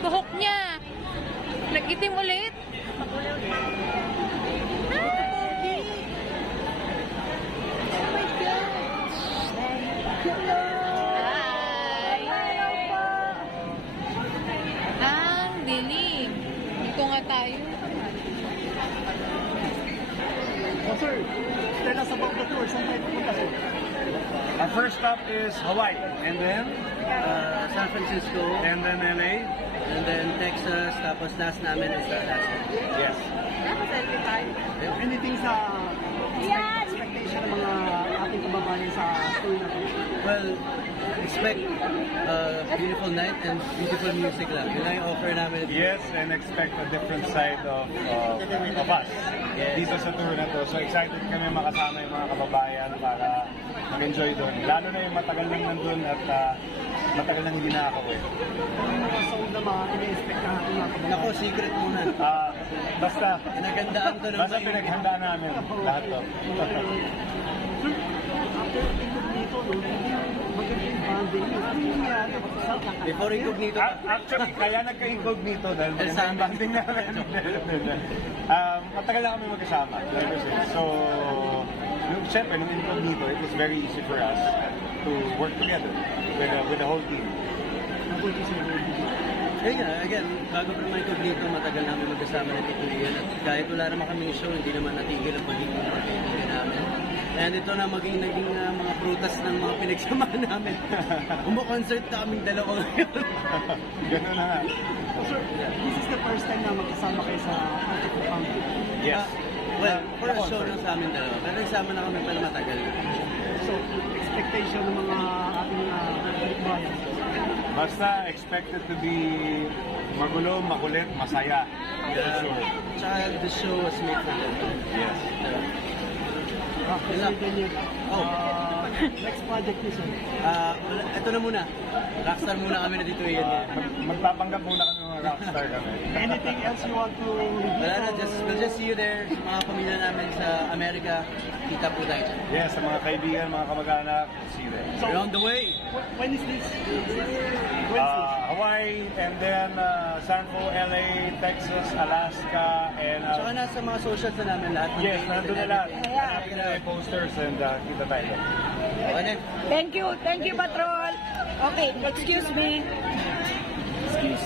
Buhok niya. Nag-itim ulit. Hi! Ang dilim. Dito nga tayo. Oh, sir, tell us about the tour. Saan tayo pupunta, sir? Our first stop is Hawaii, and then San Francisco, LA. and then Texas, tapos last namin is Alaska. Yes. Anything sa expectation ng mga ating kababayan sa tour na to? Well, expect beautiful night and beautiful music lang. Yun lang yung offer namin. Yes, and expect a different side of us dito sa tour na to. So excited kami makasama yung mga kababayan para mag-enjoy doon. Lalo na yung matagal nang nandun at matagal nang hindi nakakauwi. So, na mga ina-expect na ating mga kababayan. Ako, secret muna. Basta, Pinagandaan to ng basta pinaghandaan namin lahat to. Sir, after dito, maganda yung banding. Ano yung nangyari? Before incognito, Actually, kaya nagka-incognito dahil Sa sa banding namin. Matagal na kami magkasama. Ever since. So, siyempre, nung incognito, it was very easy for us to work together with the whole team. yun nga, again, bago pa naman incognito, matagal namin magkasama na tituloyan. At kahit wala naman kaming show, hindi naman natigil ang pagiging mga kaibigan namin. And ito na naging mga prutas ng mga pinagsamahan namin. Umu-concert na kaming dalawa ngayon. Ganun na nga. So, sir, this is the first time na magkasama kayo sa Art of the Family. Yes. Well, for a show lang sa amin dalawa. Pero nagsama na kami pala matagal. So, expectation ng mga ating balikbayan. Basta expected to be magulo, makulit, masaya. Yeah. Tsaka the show was made for them. Yes. Kasi ganyan. Next project niyo, sir. Ito na muna. Rockstar muna kami na dito yan. Magpapanggap muna kami mga rockstar kami. Anything else you want to review? Wala na, we'll just see you there. Sa mga pamilya namin sa Amerika, kita po tayo. Yes, sa mga kaibigan, mga kamag-anak, see you there. We're on the way. When is this? When is this? Hawaii, and then San Fo, LA, Texas, Alaska, and Tsaka nasa mga socials na namin lahat. ng yes, pages nandun and na lahat. everything. Hanapin na yung posters and kita tayo doon. Okay, then. Thank you, Patrol. Okay, excuse me. Excuse.